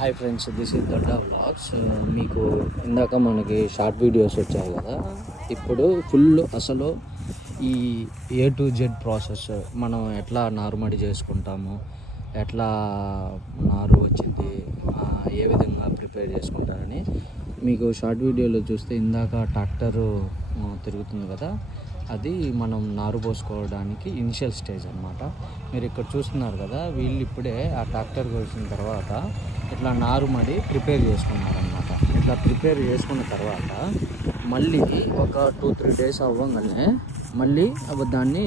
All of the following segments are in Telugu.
Hi friends, this is Dodda vlogs. మీకు ఇందాక మనకి షార్ట్ వీడియోస్ వచ్చాయి కదా, ఇప్పుడు ఫుల్ అసలు ఈ A to Z ప్రాసెస్ మనం ఎట్లా నారుమడి చేసుకుంటాము, ఎట్లా నారు వచ్చింది, ఏ విధంగా ప్రిపేర్ చేసుకుంటారని మీకు షార్ట్ వీడియోలో చూస్తే ఇందాక ట్రాక్టరు తిరుగుతుంది కదా, అది మనం నారు పోసుకోవడానికి ఇనిషియల్ స్టేజ్ అనమాట. మీరు ఇక్కడ చూస్తున్నారు కదా, వీళ్ళు ఇప్పుడే ఆ ట్రాక్టర్ కోసిన తర్వాత ఇట్లా నారుమడి ప్రిపేర్ చేసుకున్నారనమాట. ఇట్లా ప్రిపేర్ చేసుకున్న తర్వాత మళ్ళీ ఒక 2-3 డేస్ అవ్వగానే మళ్ళీ దాన్ని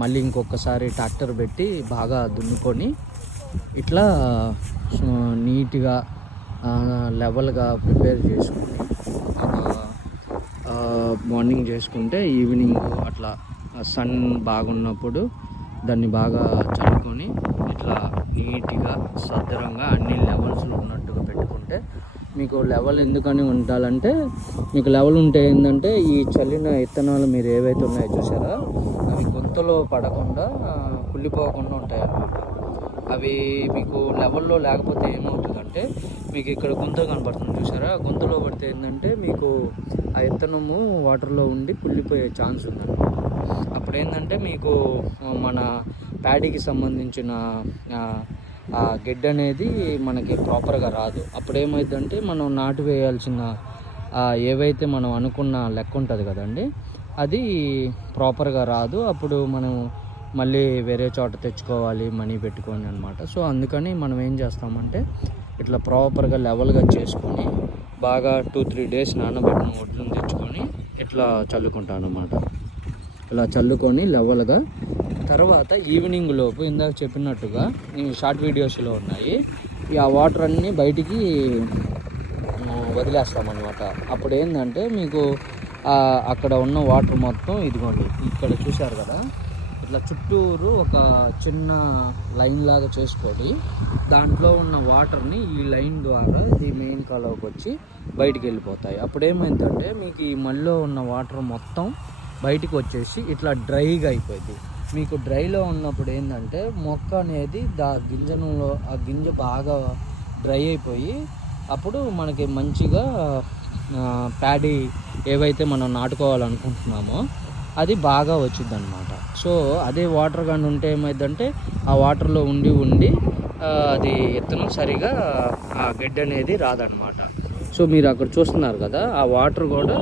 మళ్ళీ ఇంకొకసారి ట్రాక్టర్ పెట్టి బాగా దున్నుకొని ఇట్లా నీట్గా లెవెల్గా ప్రిపేర్ చేసుకొని మార్నింగ్ చేసుకుంటే ఈవినింగ్ అట్లా సన్ బాగున్నప్పుడు దాన్ని బాగా చల్లుకొని ఇట్లా నీట్గా సదరంగా అన్ని లెవెల్స్లో ఉన్నట్టుగా పెట్టుకుంటే మీకు లెవెల్ ఎందుకని ఉండాలంటే, మీకు లెవెల్ ఉంటే ఏంటంటే ఈ చల్లిన విత్తనాలు మీరు ఏవైతే ఉన్నాయో చూసారా, అవి గుంతలో పడకుండా కుళ్ళిపోకుండా ఉంటాయి అన్నమాట. అవి మీకు లెవెల్లో లేకపోతే ఏమవుతుందంటే, మీకు ఇక్కడ గుంత కనపడుతుంది చూసారా, గుంతలో పడితే ఏంటంటే మీకు ఆ విత్తనము వాటర్లో ఉండి కుళ్ళిపోయే ఛాన్స్ ఉందన్నమాట. అప్పుడు ఏంటంటే మీకు మన ప్యాడీకి సంబంధించిన గెడ్డ అనేది మనకి ప్రాపర్గా రాదు. అప్పుడు ఏమైందంటే మనం నాటు వేయాల్సిన ఏవైతే మనం అనుకున్న లెక్క ఉంటుంది కదండి, అది ప్రాపర్గా రాదు. అప్పుడు మనం మళ్ళీ వేరే చోట తెచ్చుకోవాలి మనీ పెట్టుకొని అనమాట. సో అందుకని మనం ఏం చేస్తామంటే ఇట్లా ప్రాపర్గా లెవెల్గా చేసుకొని బాగా 2-3 డేస్ నానబెట్టిన వడ్లను తెచ్చుకొని ఇట్లా చల్లుకుంటాను అనమాట. ఇలా చల్లుకొని లెవెల్గా తర్వాత ఈవినింగ్ లోపు ఇందాక చెప్పినట్టుగా షార్ట్ వీడియోస్లో ఉన్నాయి, ఆ వాటర్ అన్నీ బయటికి వదిలేస్తామన్నమాట. అప్పుడు ఏంటంటే మీకు అక్కడ ఉన్న వాటర్ మొత్తం ఇదిగోండి ఇక్కడ చూశారు కదా, ఇట్లా చుట్టూరు ఒక చిన్న లైన్ లాగా చేసుకొని దాంట్లో ఉన్న వాటర్ని ఈ లైన్ ద్వారా ఈ మెయిన్ కాలువకి వచ్చి బయటికి వెళ్ళిపోతాయి. అప్పుడు ఏమైందంటే మీకు ఈ మళ్ళీ ఉన్న వాటర్ మొత్తం బయటికి వచ్చేసి ఇట్లా డ్రైగా అయిపోయింది. మీకు డ్రైలో ఉన్నప్పుడు ఏంటంటే మొక్క అనేది గింజలో ఆ గింజ బాగా డ్రై అయిపోయి అప్పుడు మనకి మంచిగా ప్యాడీ ఏవైతే మనం నాటుకోవాలనుకుంటున్నామో అది బాగా వచ్చింది అనమాట. సో అదే వాటర్ కానీ ఉంటే ఏమైందంటే ఆ వాటర్లో ఉండి అది విత్తనం సరిగా ఆ గడ్డి అనేది రాదనమాట. సో మీరు అక్కడ చూస్తున్నారు కదా, ఆ వాటర్ కూడా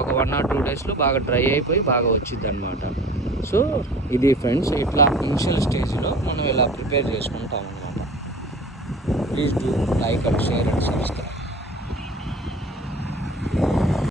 ఒక 1 or 2 డేస్లో బాగా డ్రై అయిపోయి బాగా వచ్చింది అనమాట. సో ఇది ఫ్రెండ్స్, ఇట్లా ఇనిషియల్ స్టేజ్లో మనం ఇలా ప్రిపేర్ చేసుకుంటాం అనమాట. Please do like and share and subscribe.